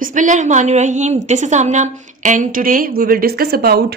Bismillahirrahmanirrahim. This is Amna and today we will discuss about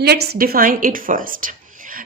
Let's define it first.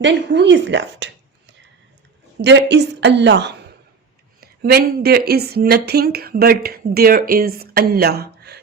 Then who is left? There is Allah. When there is nothing but there is Allah.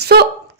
So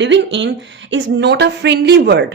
living in is not a friendly world.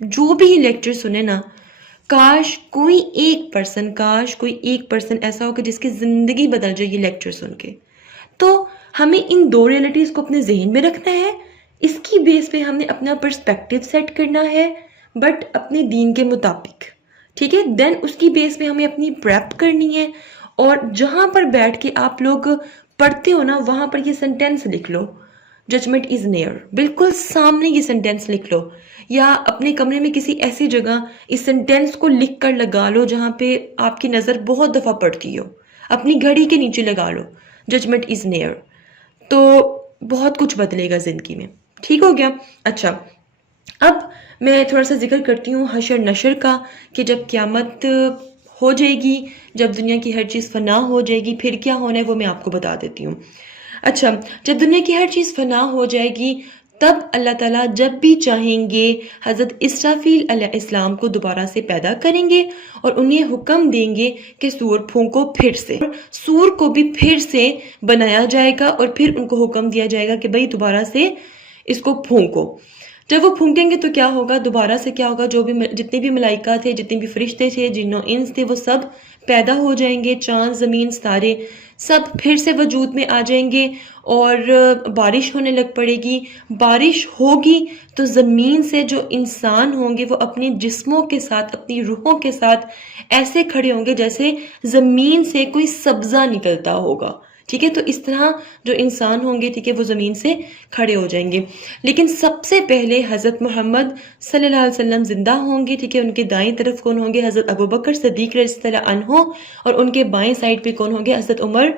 جو بھی یہ lecture سنے نا, کاش کوئی ایک person ایسا ہو کہ جس کی زندگی بدل جائے یہ لیکچر سن کے. تو ہمیں ان دو ریئلٹیز کو اپنے ذہن میں رکھنا ہے, اس کی بیس پہ ہم نے اپنا پرسپیکٹیو سیٹ کرنا ہے, بٹ اپنے دین کے مطابق, ٹھیک ہے. دین اس کی بیس پہ ہمیں اپنی پریپ کرنی ہے, اور جہاں پر بیٹھ کے آپ لوگ پڑھتے ہو نا وہاں پر یہ سینٹینس لکھ لو, ججمنٹ از نیئر, بالکل سامنے یہ سینٹینس لکھ لو, یا اپنے کمرے میں کسی ایسی جگہ اس سینٹینس کو لکھ کر لگا لو جہاں پہ آپ کی نظر بہت دفعہ پڑتی ہو, اپنی گھڑی کے نیچے لگا لو ججمنٹ از نیئر, تو بہت کچھ بدلے گا زندگی میں. ٹھیک ہو گیا. اچھا, اب میں تھوڑا سا ذکر کرتی ہوں حشر نشر کا, کہ جب قیامت ہو جائے گی, جب دنیا کی ہر چیز فنا ہو جائے گی, پھر کیا ہونا ہے وہ میں آپ کو بتا دیتی ہوں. اچھا, جب دنیا کی ہر چیز فنا ہو جائے گی تب اللہ تعالیٰ جب بھی چاہیں گے حضرت اسرافیل علیہ السلام کو دوبارہ سے پیدا کریں گے, اور انہیں حکم دیں گے کہ سور پھونکو پھر سے. سور کو بھی پھر سے بنایا جائے گا, اور پھر ان کو حکم دیا جائے گا کہ بھئی دوبارہ سے اس کو پھونکو. جب وہ پھونکیں گے تو کیا ہوگا, دوبارہ سے کیا ہوگا, جو بھی جتنے بھی ملائکہ تھے, جتنے بھی فرشتے تھے, جن و انس تھے, وہ سب پیدا ہو جائیں گے, چاند زمین ستارے سب پھر سے وجود میں آ جائیں گے, اور بارش ہونے لگ پڑے گی. بارش ہوگی تو زمین سے جو انسان ہوں گے وہ اپنے جسموں کے ساتھ, اپنی روحوں کے ساتھ ایسے کھڑے ہوں گے جیسے زمین سے کوئی سبزہ نکلتا ہوگا. ٹھیک ہے, تو اس طرح جو انسان ہوں گے, ٹھیک ہے, وہ زمین سے کھڑے ہو جائیں گے. لیکن سب سے پہلے حضرت محمد صلی اللہ علیہ وسلم زندہ ہوں گے. ٹھیک ہے, ان کے دائیں طرف کون ہوں گے, حضرت ابوبکر صدیق رضی اللہ عنہ, اور ان کے بائیں سائڈ پہ کون ہوں گے, حضرت عمر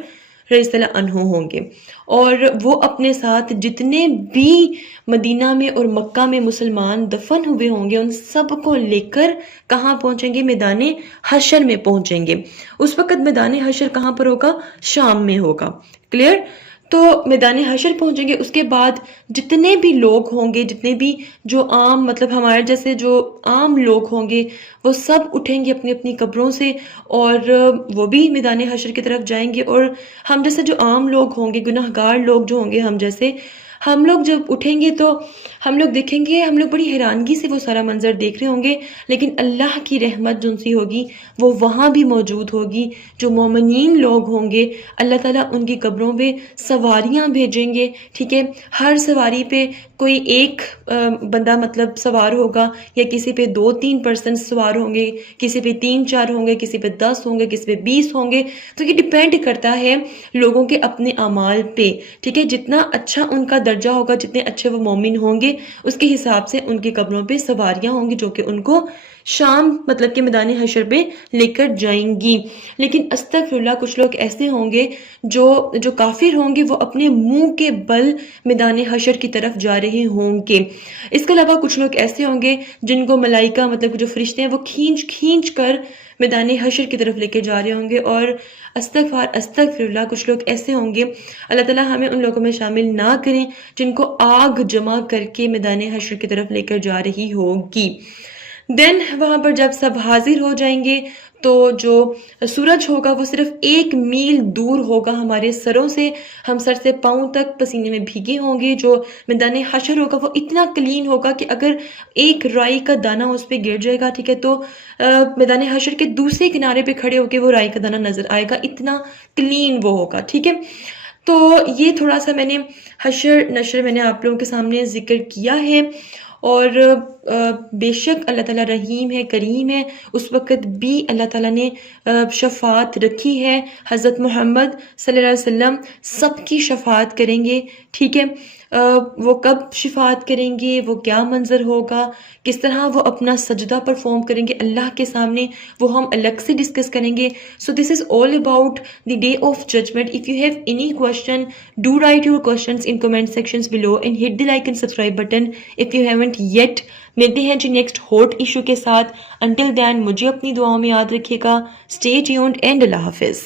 رضی اللہ عنہ ہوں گے. اور وہ اپنے ساتھ جتنے بھی مدینہ میں اور مکہ میں مسلمان دفن ہوئے ہوں گے ان سب کو لے کر کہاں پہنچیں گے, میدان حشر میں پہنچیں گے. اس وقت میدان حشر کہاں پر ہوگا, شام میں ہوگا. کلیئر. تو میدان حشر پہنچیں گے, اس کے بعد جتنے بھی لوگ ہوں گے, جتنے بھی جو عام مطلب ہمارے جیسے جو عام لوگ ہوں گے, وہ سب اٹھیں گے اپنی اپنی قبروں سے, اور وہ بھی میدان حشر کی طرف جائیں گے. اور ہم جیسے جو عام لوگ ہوں گے, گناہ گار لوگ جو ہوں گے, ہم جیسے, ہم لوگ جب اٹھیں گے تو ہم لوگ دیکھیں گے, ہم لوگ بڑی حیرانگی سے وہ سارا منظر دیکھ رہے ہوں گے, لیکن اللہ کی رحمت جن سی ہوگی وہ وہاں بھی موجود ہوگی. جو مومنین لوگ ہوں گے اللہ تعالیٰ ان کی قبروں پہ سواریاں بھیجیں گے. ٹھیک ہے, ہر سواری پہ کوئی ایک بندہ مطلب سوار ہوگا, یا کسی پہ 2-3 پرسن سوار ہوں گے, کسی پہ 3-4 ہوں گے, کسی پہ 10 ہوں گے, کسی پہ 20 ہوں گے. تو یہ ڈیپینڈ کرتا ہے لوگوں کے اپنے اعمال پہ. ٹھیک ہے, جتنا اچھا ان کا درجہ ہوگا, جتنے اچھے وہ مومن ہوں گے, اس کے حساب سے ان کی قبروں پہ سواریاں ہوں گی جو کہ ان کو شام مطلب کہ میدان حشر پہ لے کر جائیں گی. لیکن استغفر اللہ, کچھ لوگ ایسے ہوں گے جو کافر ہوں گے, وہ اپنے منہ کے بل میدان حشر کی طرف جا رہے ہوں گے. اس کے علاوہ کچھ لوگ ایسے ہوں گے جن کو ملائکہ مطلب جو فرشتے ہیں وہ کھینچ کر میدان حشر کی طرف لے کے جا رہے ہوں گے. اور استغفر اللہ, کچھ لوگ ایسے ہوں گے, اللہ تعالیٰ ہمیں ان لوگوں میں شامل نہ کریں, جن کو آگ جمع کر کے میدان حشر کی طرف لے کر جا رہی ہوگی. دین وہاں پر جب سب حاضر ہو جائیں گے تو جو سورج ہوگا وہ صرف 1 میل دور ہوگا ہمارے سروں سے, ہم سر سے پاؤں تک پسینے میں بھیگے ہوں گے. جو میدان حشر ہوگا وہ اتنا کلین ہوگا کہ اگر ایک رائی کا دانہ اس پہ گر جائے گا, ٹھیک ہے, تو میدان حشر کے دوسرے کنارے پہ کھڑے ہو کے وہ رائی کا دانہ نظر آئے گا, اتنا کلین وہ ہوگا. ٹھیک ہے, تو یہ تھوڑا سا میں نے حشر نشر میں نے آپ لوگوں کے سامنے ذکر کیا ہے. اور بے شک اللہ تعالیٰ رحیم ہے, کریم ہے. اس وقت بھی اللہ تعالیٰ نے شفاعت رکھی ہے. حضرت محمد صلی اللہ علیہ وسلم سب کی شفاعت کریں گے. ٹھیک ہے, وہ کب شفاعت کریں گے, وہ کیا منظر ہوگا, کس طرح وہ اپنا سجدہ پرفارم کریں گے اللہ کے سامنے, وہ ہم الگ سے ڈسکس کریں گے. So this is all about the day of judgement. If you have any question, do write your questions in comment sections below and hit the like and subscribe button if you haven't yet. ملتے ہیں جی next hot issue کے ساتھ. Until then مجھے اپنی دعاؤں میں یاد رکھیے گا. اسٹے ٹیونڈ اینڈ اللہ حافظ.